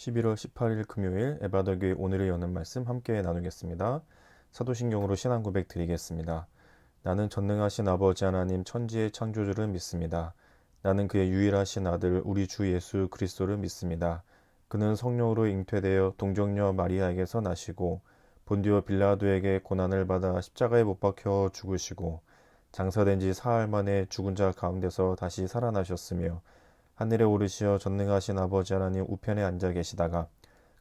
11월 18일 금요일 에바더교회 오늘의 여는 말씀 함께 나누겠습니다. 사도신경으로 신앙 고백 드리겠습니다. 나는 전능하신 아버지 하나님 천지의 창조주를 믿습니다. 나는 그의 유일하신 아들 우리 주 예수 그리스도를 믿습니다. 그는 성령으로 잉태되어 동정녀 마리아에게서 나시고 본디오 빌라도에게 고난을 받아 십자가에 못 박혀 죽으시고 장사된 지 사흘 만에 죽은 자 가운데서 다시 살아나셨으며 하늘에 오르시어 전능하신 아버지 하나님 우편에 앉아 계시다가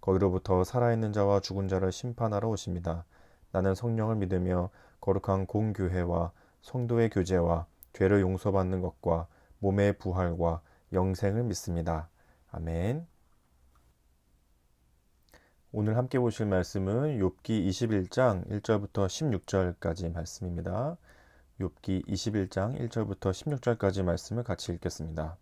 거기로부터 살아있는 자와 죽은 자를 심판하러 오십니다. 나는 성령을 믿으며 거룩한 공교회와 성도의 교제와 죄를 용서받는 것과 몸의 부활과 영생을 믿습니다. 아멘. 오늘 함께 보실 말씀은 욥기 21장 1절부터 16절까지 말씀입니다. 욥기 21장 1절부터 16절까지 말씀을 같이 읽겠습니다.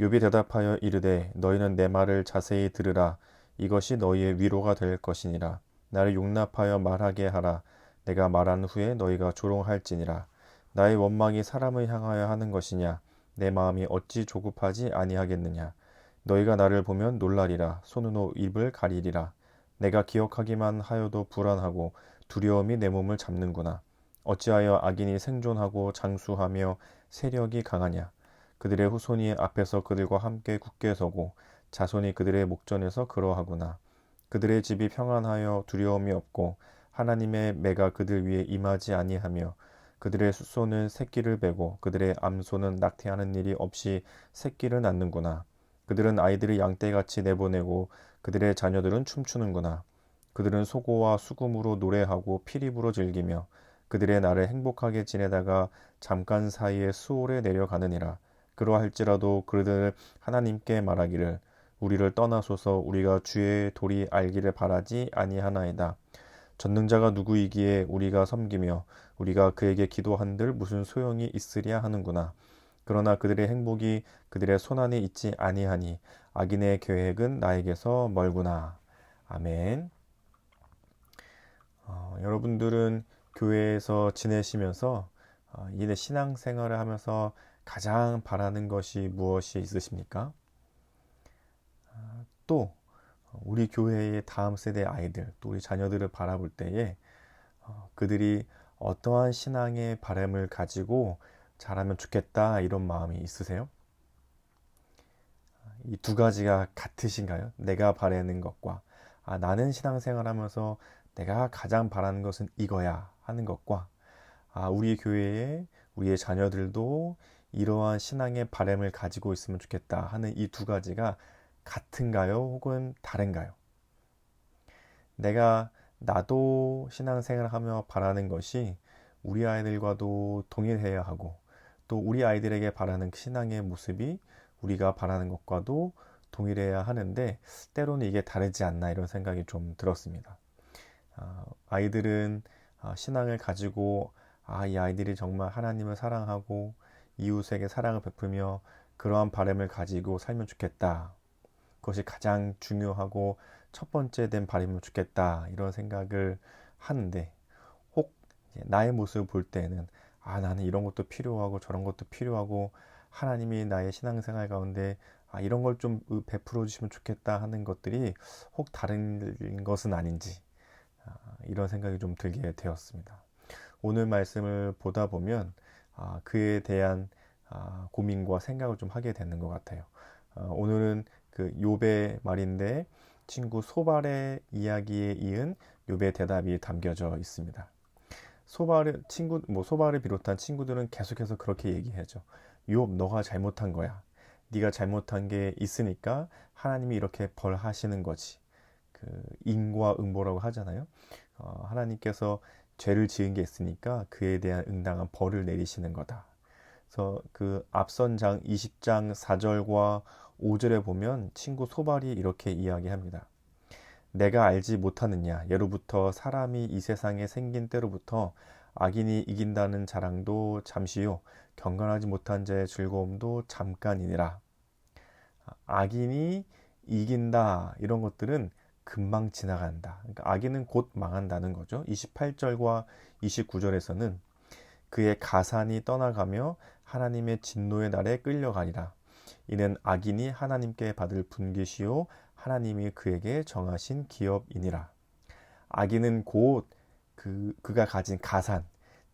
욥이 대답하여 이르되 너희는 내 말을 자세히 들으라. 이것이 너희의 위로가 될 것이니라. 나를 용납하여 말하게 하라. 내가 말한 후에 너희가 조롱할지니라. 나의 원망이 사람을 향하여 하는 것이냐. 내 마음이 어찌 조급하지 아니하겠느냐. 너희가 나를 보면 놀라리라. 손으로 입을 가리리라. 내가 기억하기만 하여도 불안하고 두려움이 내 몸을 잡는구나. 어찌하여 악인이 생존하고 장수하며 세력이 강하냐. 그들의 후손이 앞에서 그들과 함께 굳게 서고 자손이 그들의 목전에서 그러하구나. 그들의 집이 평안하여 두려움이 없고 하나님의 매가 그들 위에 임하지 아니하며 그들의 숫소는 새끼를 베고 그들의 암소는 낙태하는 일이 없이 새끼를 낳는구나. 그들은 아이들을 양떼같이 내보내고 그들의 자녀들은 춤추는구나. 그들은 소고와 수금으로 노래하고 피립으로 즐기며 그들의 날을 행복하게 지내다가 잠깐 사이에 수월에 내려가느니라. 그러할지라도 그들은 하나님께 말하기를 우리를 떠나소서 우리가 주의 도리 알기를 바라지 아니하나이다. 전능자가 누구이기에 우리가 섬기며 우리가 그에게 기도한들 무슨 소용이 있으랴 하는구나. 그러나 그들의 행복이 그들의 손안에 있지 아니하니 악인의 계획은 나에게서 멀구나. 아멘. 여러분들은 교회에서 지내시면서 이 신앙생활을 하면서 가장 바라는 것이 무엇이 있으십니까? 또 우리 교회의 다음 세대 아이들, 또 우리 자녀들을 바라볼 때에 그들이 어떠한 신앙의 바람을 가지고 자라면 좋겠다 이런 마음이 있으세요? 이 두 가지가 같으신가요? 내가 바라는 것과 나는 신앙생활하면서 내가 가장 바라는 것은 이거야 하는 것과 우리 교회에 우리의 자녀들도 이러한 신앙의 바람을 가지고 있으면 좋겠다 하는 이 두 가지가 같은가요? 혹은 다른가요? 나도 신앙생활을 하며 바라는 것이 우리 아이들과도 동일해야 하고 또 우리 아이들에게 바라는 신앙의 모습이 우리가 바라는 것과도 동일해야 하는데 때로는 이게 다르지 않나 이런 생각이 좀 들었습니다. 아이들은 신앙을 가지고 이 아이들이 정말 하나님을 사랑하고 이웃에게 사랑을 베풀며 그러한 바람을 가지고 살면 좋겠다. 그것이 가장 중요하고 첫 번째 된 바람이면 좋겠다. 이런 생각을 하는데 혹 나의 모습을 볼 때는 나는 이런 것도 필요하고 저런 것도 필요하고 하나님이 나의 신앙생활 가운데 이런 걸 좀 베풀어 주시면 좋겠다 하는 것들이 혹 다른 것은 아닌지 이런 생각이 좀 들게 되었습니다. 오늘 말씀을 보다 보면 그에 대한 고민과 생각을 좀 하게 되는 것 같아요. 오늘은 그 욥의 말인데 친구 소발의 이야기에 이은 욥의 대답이 담겨져 있습니다. 소발을 비롯한 친구들은 계속해서 그렇게 얘기하죠. 욥, 너가 잘못한 거야. 네가 잘못한 게 있으니까 하나님이 이렇게 벌하시는 거지. 그 인과 응보라고 하잖아요. 하나님께서 죄를 지은 게 있으니까 그에 대한 응당한 벌을 내리시는 거다. 그래서 그 앞선 장 20장 4절과 5절에 보면 친구 소발이 이렇게 이야기합니다. 내가 알지 못하느냐 예로부터 사람이 이 세상에 생긴 때로부터 악인이 이긴다는 자랑도 잠시요 경건하지 못한 자의 즐거움도 잠깐이니라. 악인이 이긴다 이런 것들은 금방 지나간다. 그러니까 악인은 곧 망한다는 거죠. 28절과 29절에서는 그의 가산이 떠나가며 하나님의 진노의 날에 끌려가리라. 이는 악인이 하나님께 받을 분깃이요 하나님이 그에게 정하신 기업이니라. 악인은 곧 그가 가진 가산,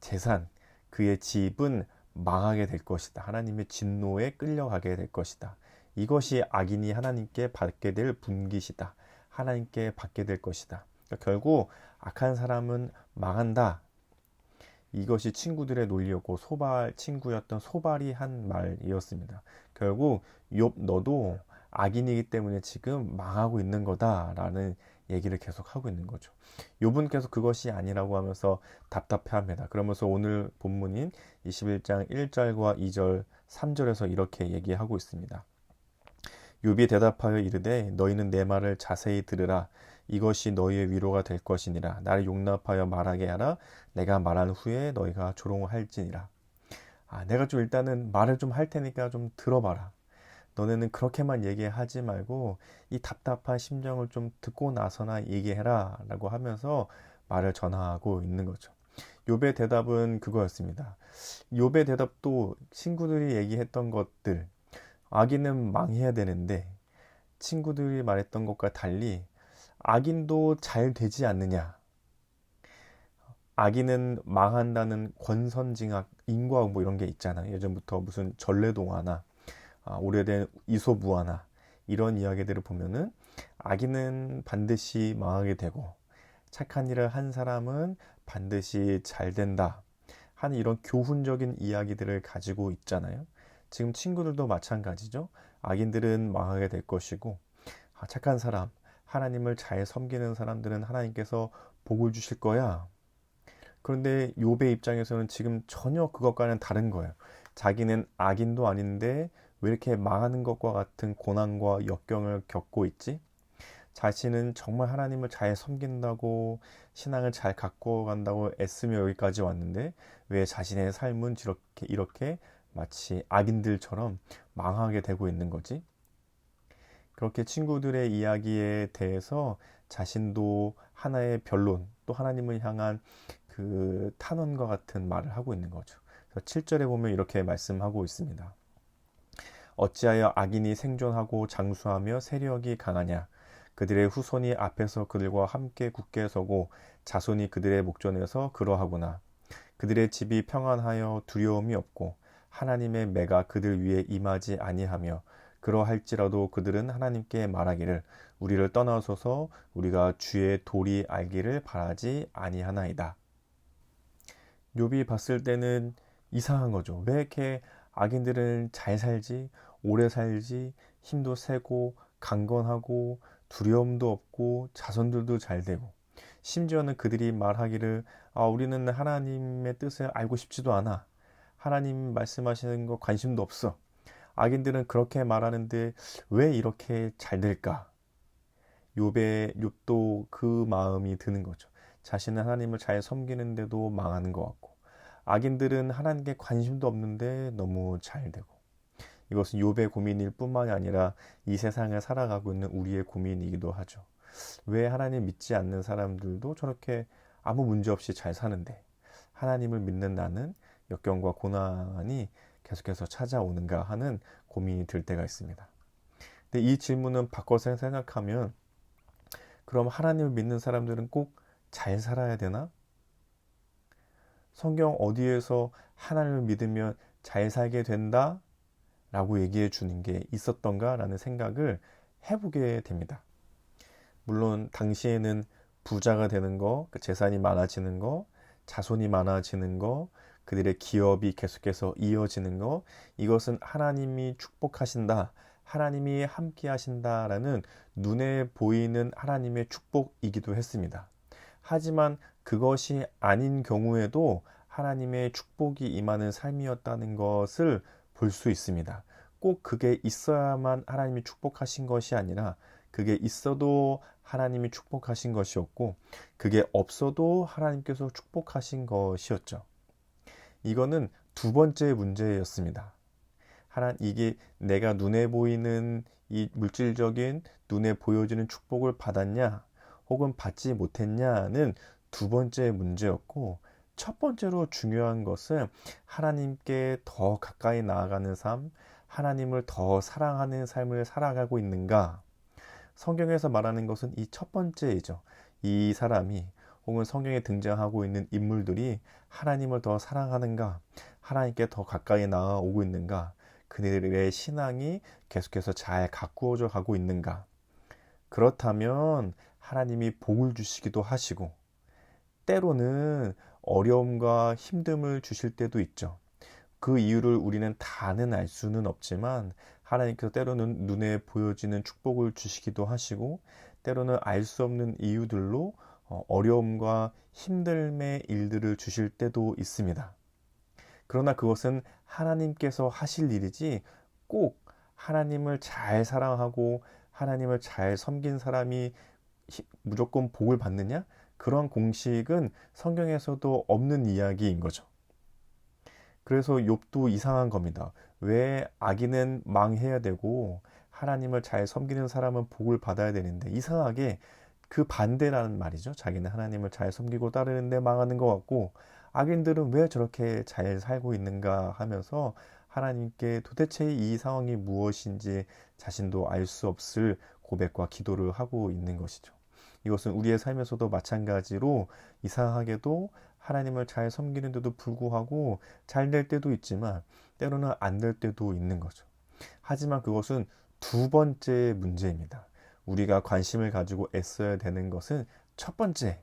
재산, 그의 집은 망하게 될 것이다. 하나님의 진노에 끌려가게 될 것이다. 이것이 악인이 하나님께 받게 될 분깃이다. 하나님께 받게 될 것이다. 그러니까 결국 악한 사람은 망한다. 이것이 친구들의 논리였고 친구였던 소발이 한 말이었습니다. 결국 욥 너도 악인이기 때문에 지금 망하고 있는 거다라는 얘기를 계속 하고 있는 거죠. 욥은 계속 그것이 아니라고 하면서 답답해합니다. 그러면서 오늘 본문인 21장 1절과 2절, 3절에서 이렇게 얘기하고 있습니다. 욥이 대답하여 이르되 너희는 내 말을 자세히 들으라. 이것이 너희의 위로가 될 것이니라. 나를 용납하여 말하게 하라. 내가 말한 후에 너희가 조롱할지니라. 내가 좀 일단은 말을 좀 할 테니까 좀 들어봐라. 너네는 그렇게만 얘기하지 말고 이 답답한 심정을 좀 듣고 나서나 얘기해라 라고 하면서 말을 전하고 있는 거죠. 욥의 대답은 그거였습니다. 욥의 대답도 친구들이 얘기했던 것들, 악인은 망해야 되는데 친구들이 말했던 것과 달리 악인도 잘 되지 않느냐. 악인은 망한다는 권선징악, 인과응보 뭐 이런 게 있잖아요. 예전부터 무슨 전래동화나 오래된 이솝우화나 이런 이야기들을 보면은 악인은 반드시 망하게 되고 착한 일을 한 사람은 반드시 잘 된다 하는 이런 교훈적인 이야기들을 가지고 있잖아요. 지금 친구들도 마찬가지죠. 악인들은 망하게 될 것이고 착한 사람, 하나님을 잘 섬기는 사람들은 하나님께서 복을 주실 거야. 그런데 욥의 입장에서는 지금 전혀 그것과는 다른 거예요. 자기는 악인도 아닌데 왜 이렇게 망하는 것과 같은 고난과 역경을 겪고 있지? 자신은 정말 하나님을 잘 섬긴다고 신앙을 잘 갖고 간다고 애쓰며 여기까지 왔는데 왜 자신의 삶은 이렇게 마치 악인들처럼 망하게 되고 있는 거지? 그렇게 친구들의 이야기에 대해서 자신도 하나의 변론, 또 하나님을 향한 그 탄원과 같은 말을 하고 있는 거죠. 7절에 보면 이렇게 말씀하고 있습니다. 어찌하여 악인이 생존하고 장수하며 세력이 강하냐? 그들의 후손이 앞에서 그들과 함께 굳게 서고 자손이 그들의 목전에서 그러하구나. 그들의 집이 평안하여 두려움이 없고 하나님의 매가 그들 위에 임하지 아니하며 그러할지라도 그들은 하나님께 말하기를 우리를 떠나소서 우리가 주의 도리 알기를 바라지 아니하나이다. 욥이 봤을 때는 이상한 거죠. 왜 이렇게 악인들은 잘 살지, 오래 살지, 힘도 세고 강건하고 두려움도 없고 자손들도 잘 되고 심지어는 그들이 말하기를 우리는 하나님의 뜻을 알고 싶지도 않아. 하나님 말씀하시는 거 관심도 없어. 악인들은 그렇게 말하는데 왜 이렇게 잘 될까? 욥도 그 마음이 드는 거죠. 자신은 하나님을 잘 섬기는데도 망하는 것 같고 악인들은 하나님께 관심도 없는데 너무 잘 되고 이것은 욥의 고민일 뿐만이 아니라 이 세상을 살아가고 있는 우리의 고민이기도 하죠. 왜 하나님 믿지 않는 사람들도 저렇게 아무 문제 없이 잘 사는데 하나님을 믿는 나는 역경과 고난이 계속해서 찾아오는가 하는 고민이 들 때가 있습니다. 근데 이 질문은 바꿔서 생각하면 그럼 하나님을 믿는 사람들은 꼭 잘 살아야 되나? 성경 어디에서 하나님을 믿으면 잘 살게 된다? 라고 얘기해 주는 게 있었던가? 라는 생각을 해보게 됩니다. 물론 당시에는 부자가 되는 거, 재산이 많아지는 거, 자손이 많아지는 거, 그들의 기업이 계속해서 이어지는 거, 이것은 하나님이 축복하신다, 하나님이 함께 하신다라는 눈에 보이는 하나님의 축복이기도 했습니다. 하지만 그것이 아닌 경우에도 하나님의 축복이 임하는 삶이었다는 것을 볼 수 있습니다. 꼭 그게 있어야만 하나님이 축복하신 것이 아니라 그게 있어도 하나님이 축복하신 것이었고 그게 없어도 하나님께서 축복하신 것이었죠. 이거는 두 번째 문제였습니다. 이게 내가 눈에 보이는 이 물질적인 눈에 보여지는 축복을 받았냐 혹은 받지 못했냐는 두 번째 문제였고 첫 번째로 중요한 것은 하나님께 더 가까이 나아가는 삶, 하나님을 더 사랑하는 삶을 살아가고 있는가. 성경에서 말하는 것은 이 첫 번째이죠. 이 사람이 혹은 성경에 등장하고 있는 인물들이 하나님을 더 사랑하는가, 하나님께 더 가까이 나아오고 있는가, 그들의 신앙이 계속해서 잘 가꾸어져 가고 있는가. 그렇다면 하나님이 복을 주시기도 하시고, 때로는 어려움과 힘듦을 주실 때도 있죠. 그 이유를 우리는 다는 알 수는 없지만 하나님께서 때로는 눈에 보여지는 축복을 주시기도 하시고, 때로는 알 수 없는 이유들로 어려움과 힘듦의 일들을 주실 때도 있습니다. 그러나 그것은 하나님께서 하실 일이지, 꼭 하나님을 잘 사랑하고 하나님을 잘 섬긴 사람이 무조건 복을 받느냐? 그런 공식은 성경에서도 없는 이야기인 거죠. 그래서 욥도 이상한 겁니다. 왜 악인은 망해야 되고 하나님을 잘 섬기는 사람은 복을 받아야 되는데, 이상하게 그 반대라는 말이죠. 자기는 하나님을 잘 섬기고 따르는데 망하는 것 같고, 악인들은 왜 저렇게 잘 살고 있는가 하면서 하나님께 도대체 이 상황이 무엇인지 자신도 알 수 없을 고백과 기도를 하고 있는 것이죠. 이것은 우리의 삶에서도 마찬가지로 이상하게도 하나님을 잘 섬기는데도 불구하고 잘 될 때도 있지만 때로는 안 될 때도 있는 거죠. 하지만 그것은 두 번째 문제입니다. 우리가 관심을 가지고 애써야 되는 것은 첫 번째,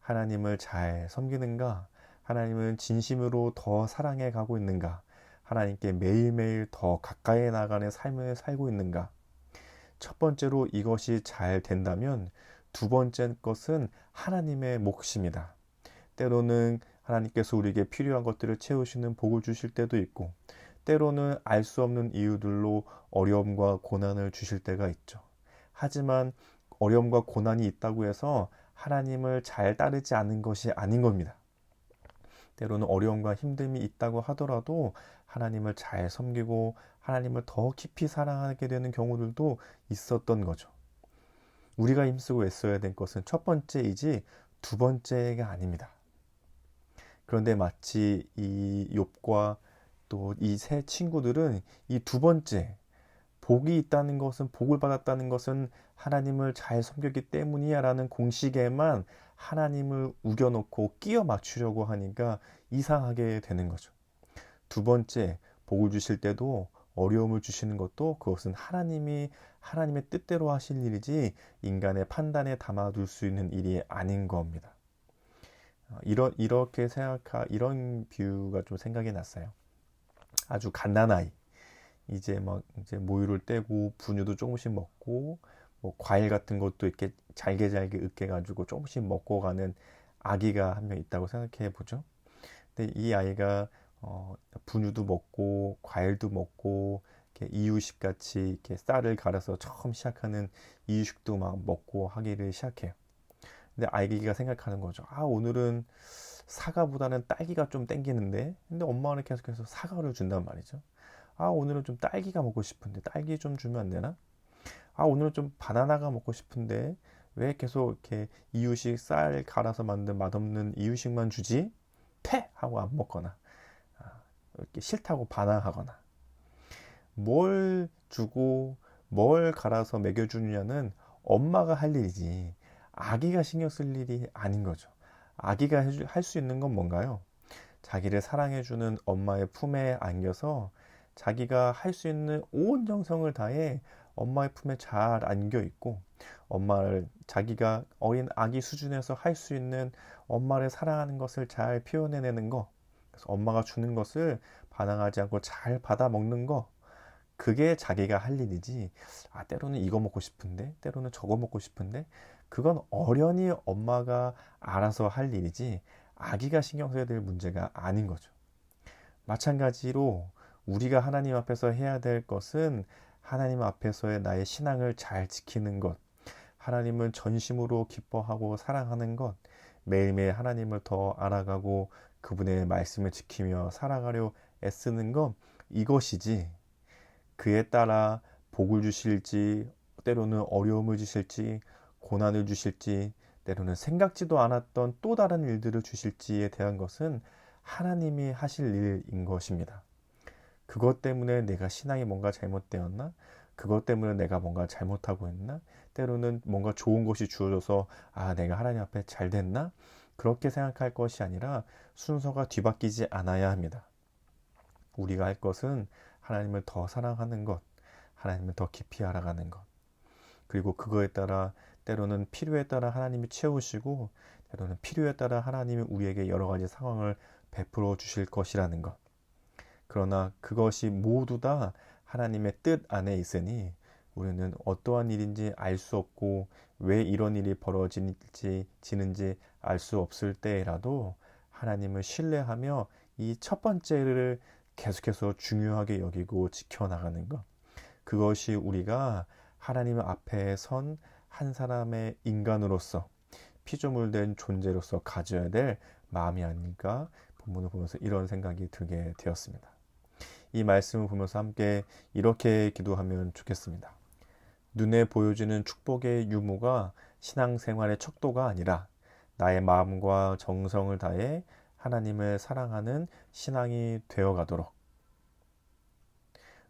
하나님을 잘 섬기는가? 하나님은 진심으로 더 사랑해 가고 있는가? 하나님께 매일매일 더 가까이 나가는 삶을 살고 있는가? 첫 번째로 이것이 잘 된다면 두 번째 것은 하나님의 몫입니다. 때로는 하나님께서 우리에게 필요한 것들을 채우시는 복을 주실 때도 있고, 때로는 알 수 없는 이유들로 어려움과 고난을 주실 때가 있죠. 하지만 어려움과 고난이 있다고 해서 하나님을 잘 따르지 않은 것이 아닌 겁니다. 때로는 어려움과 힘듦이 있다고 하더라도 하나님을 잘 섬기고 하나님을 더 깊이 사랑하게 되는 경우들도 있었던 거죠. 우리가 힘쓰고 애써야 될 것은 첫 번째이지 두 번째가 아닙니다. 그런데 마치 이 욥과 또 이 세 친구들은 이 두 번째, 복이 있다는 것은, 복을 받았다는 것은 하나님을 잘 섬겼기 때문이야 라는 공식에만 하나님을 우겨놓고 끼워 맞추려고 하니까 이상하게 되는 거죠. 두 번째, 복을 주실 때도 어려움을 주시는 것도 그것은 하나님의 뜻대로 하실 일이지 인간의 판단에 담아둘 수 있는 일이 아닌 겁니다. 이런 비유가 좀 생각이 났어요. 아주 갓난아이. 이제 모유를 떼고 분유도 조금씩 먹고 뭐 과일 같은 것도 이렇게 잘게 으깨가지고 조금씩 먹고 가는 아기가 한 명 있다고 생각해 보죠. 근데 이 아이가 분유도 먹고 과일도 먹고 이렇게 이유식 같이 이렇게 쌀을 갈아서 처음 시작하는 이유식도 막 먹고 하기를 시작해요. 근데 아이가 생각하는 거죠. 오늘은 사과보다는 딸기가 좀 땡기는데, 근데 엄마는 계속해서 사과를 준단 말이죠. 오늘은 좀 딸기가 먹고 싶은데 딸기 좀 주면 안 되나? 오늘은 좀 바나나가 먹고 싶은데 왜 계속 이렇게 이유식 쌀 갈아서 만든 맛없는 이유식만 주지? 패! 하고 안 먹거나, 이렇게 싫다고 반항하거나, 뭘 주고 뭘 갈아서 먹여주느냐는 엄마가 할 일이지 아기가 신경 쓸 일이 아닌 거죠. 아기가 할 수 있는 건 뭔가요? 자기를 사랑해주는 엄마의 품에 안겨서 자기가 할 수 있는 온 정성을 다해 엄마의 품에 잘 안겨 있고, 엄마를 자기가 어린 아기 수준에서 할 수 있는 엄마를 사랑하는 것을 잘 표현해내는 거, 그래서 엄마가 주는 것을 반항하지 않고 잘 받아 먹는 거, 그게 자기가 할 일이지, 때로는 이거 먹고 싶은데 때로는 저거 먹고 싶은데, 그건 어련히 엄마가 알아서 할 일이지 아기가 신경 써야 될 문제가 아닌 거죠. 마찬가지로 우리가 하나님 앞에서 해야 될 것은 하나님 앞에서의 나의 신앙을 잘 지키는 것, 하나님을 전심으로 기뻐하고 사랑하는 것, 매일매일 하나님을 더 알아가고 그분의 말씀을 지키며 살아가려 애쓰는 것, 이것이지 그에 따라 복을 주실지, 때로는 어려움을 주실지, 고난을 주실지, 때로는 생각지도 않았던 또 다른 일들을 주실지에 대한 것은 하나님이 하실 일인 것입니다. 그것 때문에 내가 신앙이 뭔가 잘못되었나? 그것 때문에 내가 뭔가 잘못하고 있나? 때로는 뭔가 좋은 것이 주어져서 내가 하나님 앞에 잘 됐나? 그렇게 생각할 것이 아니라 순서가 뒤바뀌지 않아야 합니다. 우리가 할 것은 하나님을 더 사랑하는 것, 하나님을 더 깊이 알아가는 것, 그리고 그거에 따라 때로는 필요에 따라 하나님이 채우시고 때로는 필요에 따라 하나님이 우리에게 여러 가지 상황을 베풀어 주실 것이라는 것. 그러나 그것이 모두 다 하나님의 뜻 안에 있으니 우리는 어떠한 일인지 알 수 없고 왜 이런 일이 지는지 알 수 없을 때라도 하나님을 신뢰하며 이 첫 번째를 계속해서 중요하게 여기고 지켜나가는 것. 그것이 우리가 하나님 앞에 선 한 사람의 인간으로서 피조물 된 존재로서 가져야 될 마음이 아닐까 본문을 보면서 이런 생각이 들게 되었습니다. 이 말씀을 보면서 함께 이렇게 기도하면 좋겠습니다. 눈에 보여지는 축복의 유무가 신앙생활의 척도가 아니라 나의 마음과 정성을 다해 하나님을 사랑하는 신앙이 되어가도록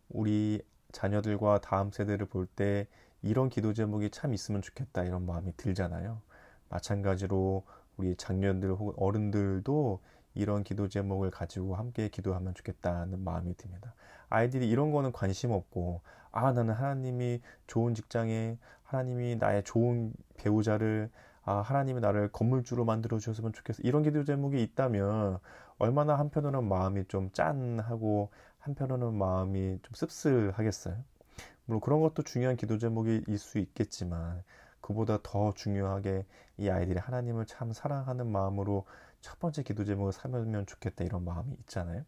우리 자녀들과 다음 세대를 볼 때 이런 기도 제목이 참 있으면 좋겠다 이런 마음이 들잖아요. 마찬가지로 우리 장년들 혹은 어른들도 이런 기도 제목을 가지고 함께 기도하면 좋겠다는 마음이 듭니다. 아이들이 이런 거는 관심 없고 나는 하나님이 좋은 직장에 하나님이 나의 좋은 배우자를 하나님이 나를 건물주로 만들어 주셨으면 좋겠어. 이런 기도 제목이 있다면 얼마나 한편으로는 마음이 좀 짠하고 한편으로는 마음이 좀 씁쓸하겠어요. 물론 그런 것도 중요한 기도 제목일 수 있겠지만 그보다 더 중요하게 이 아이들이 하나님을 참 사랑하는 마음으로 첫 번째 기도 제목을 삼으면 좋겠다 이런 마음이 있잖아요.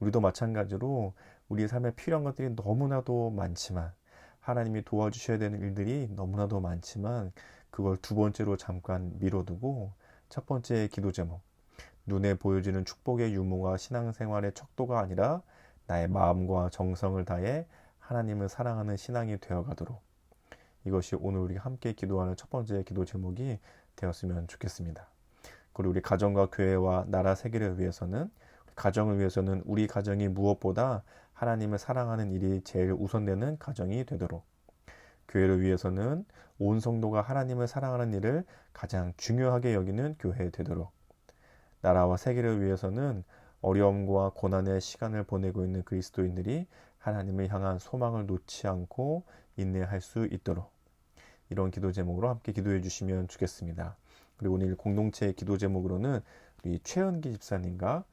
우리도 마찬가지로 우리의 삶에 필요한 것들이 너무나도 많지만 하나님이 도와주셔야 되는 일들이 너무나도 많지만 그걸 두 번째로 잠깐 미뤄두고 첫 번째 기도 제목 눈에 보여지는 축복의 유무가 신앙생활의 척도가 아니라 나의 마음과 정성을 다해 하나님을 사랑하는 신앙이 되어가도록 이것이 오늘 우리 함께 기도하는 첫 번째 기도 제목이 되었으면 좋겠습니다. 그리고 우리 가정과 교회와 나라 세계를 위해서는 가정을 위해서는 우리 가정이 무엇보다 하나님을 사랑하는 일이 제일 우선되는 가정이 되도록 교회를 위해서는 온 성도가 하나님을 사랑하는 일을 가장 중요하게 여기는 교회 되도록 나라와 세계를 위해서는 어려움과 고난의 시간을 보내고 있는 그리스도인들이 하나님을 향한 소망을 놓지 않고 인내할 수 있도록 이런 기도 제목으로 함께 기도해 주시면 좋겠습니다. 그리고 오늘 공동체 기도 제목으로는 우리 최은기 집사님과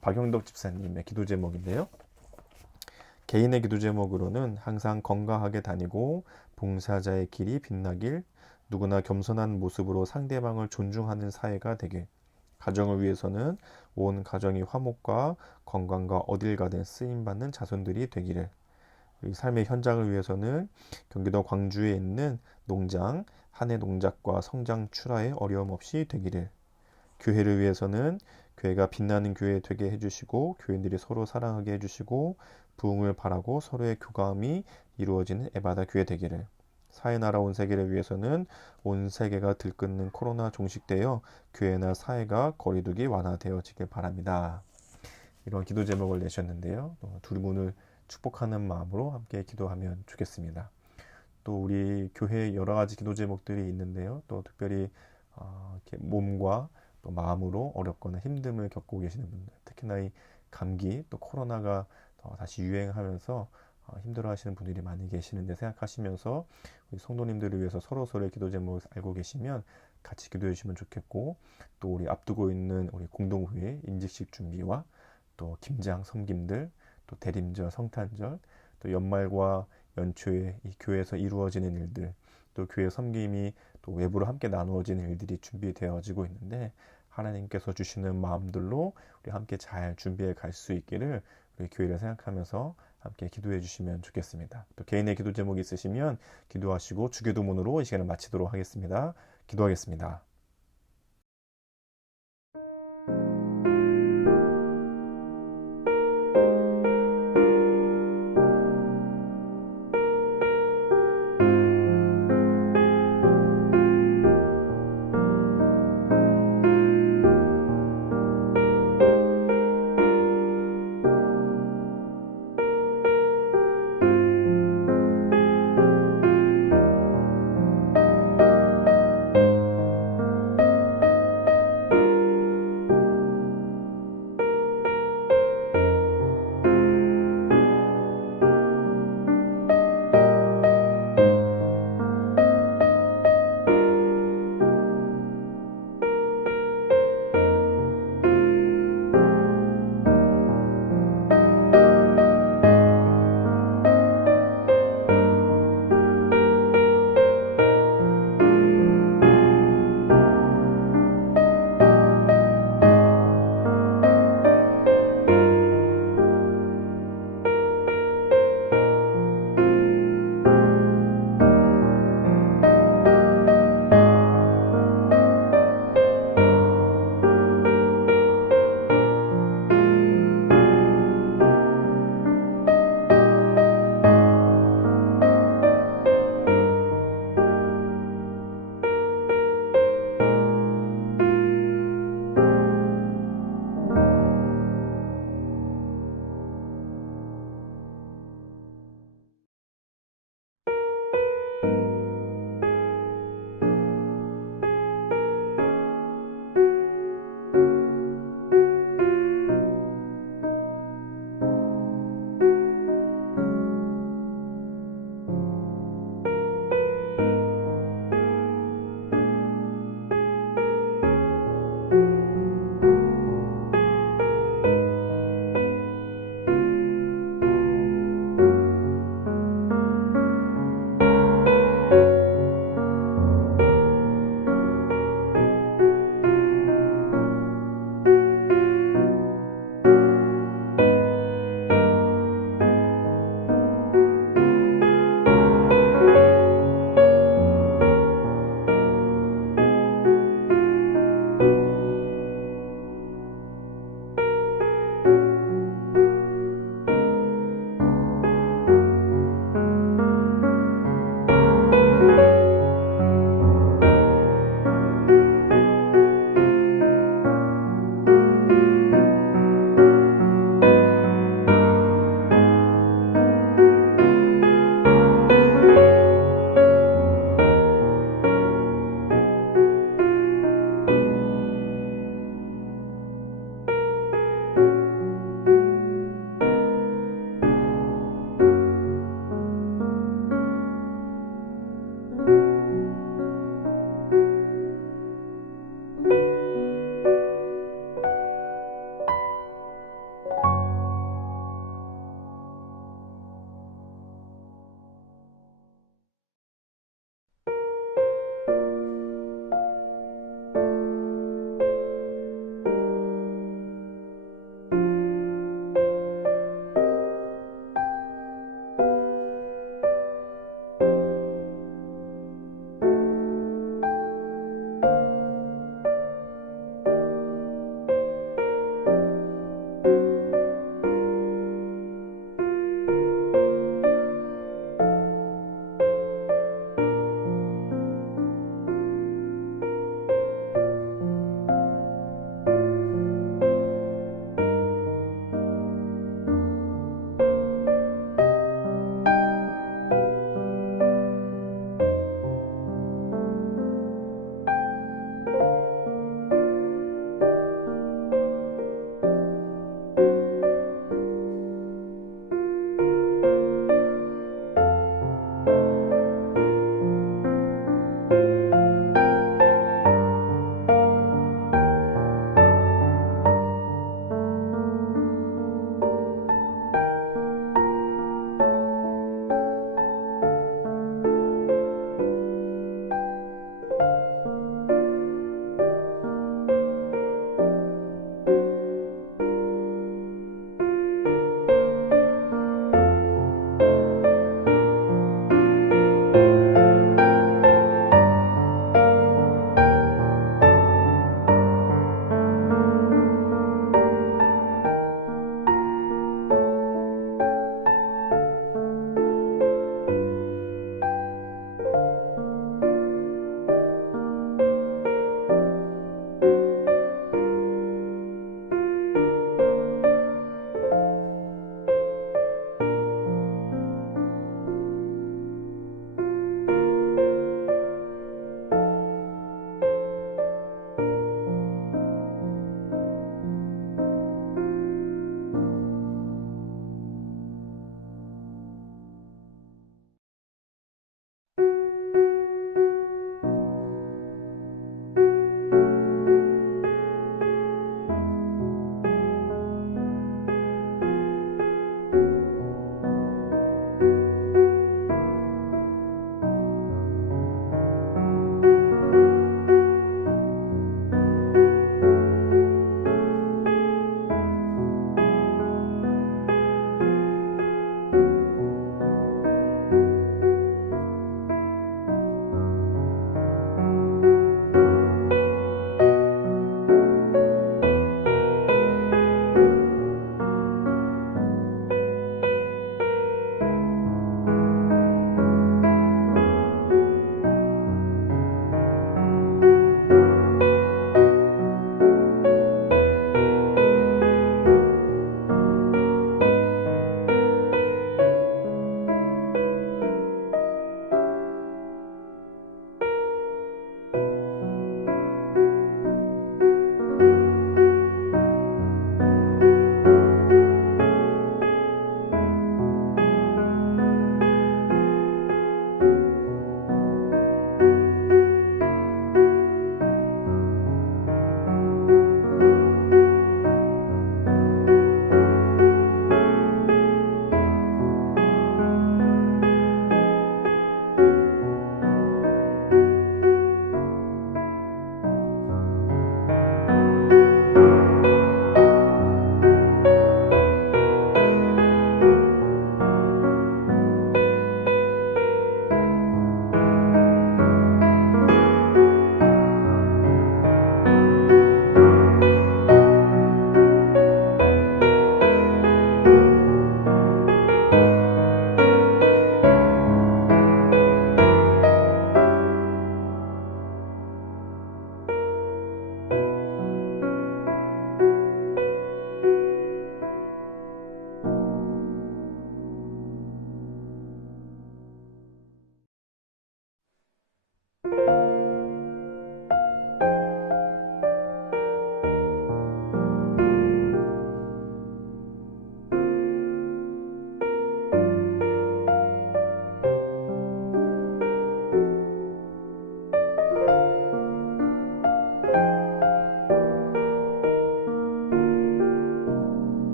박영덕 집사님의 기도 제목인데요. 개인의 기도 제목으로는 항상 건강하게 다니고 봉사자의 길이 빛나길 누구나 겸손한 모습으로 상대방을 존중하는 사회가 되길 가정을 위해서는 온 가정이 화목과 건강과 어딜 가든 쓰임받는 자손들이 되기를 이 삶의 현장을 위해서는 경기도 광주에 있는 농장 한해 농작과 성장 출하에 어려움 없이 되기를 교회를 위해서는 교회가 빛나는 교회 되게 해주시고 교인들이 서로 사랑하게 해주시고 부흥을 바라고 서로의 교감이 이루어지는 에바다 교회 되기를 사회 나라 온 세계를 위해서는 온 세계가 들끓는 코로나 종식되어 교회나 사회가 거리두기 완화되어지길 바랍니다. 이런 기도 제목을 내셨는데요. 두 분을 축복하는 마음으로 함께 기도하면 좋겠습니다. 또 우리 교회에 여러 가지 기도 제목들이 있는데요. 또 특별히 이렇게 몸과 또 마음으로 어렵거나 힘듦을 겪고 계시는 분들, 특히나 이 감기 또 코로나가 다시 유행하면서 힘들어하시는 분들이 많이 계시는데 생각하시면서 우리 성도님들을 위해서 서로서로의 기도 제목을 알고 계시면 같이 기도해 주시면 좋겠고 또 우리 앞두고 있는 우리 공동회의 인직식 준비와 또 김장 섬김들 또 대림절 성탄절 또 연말과 연초에 이 교회에서 이루어지는 일들 또 교회 섬김이 또 외부로 함께 나누어지는 일들이 준비되어지고 있는데 하나님께서 주시는 마음들로 우리 함께 잘 준비해 갈 수 있기를 우리 교회를 생각하면서 함께 기도해 주시면 좋겠습니다. 또 개인의 기도 제목이 있으시면 기도하시고 주기도문으로 이 시간을 마치도록 하겠습니다. 기도하겠습니다.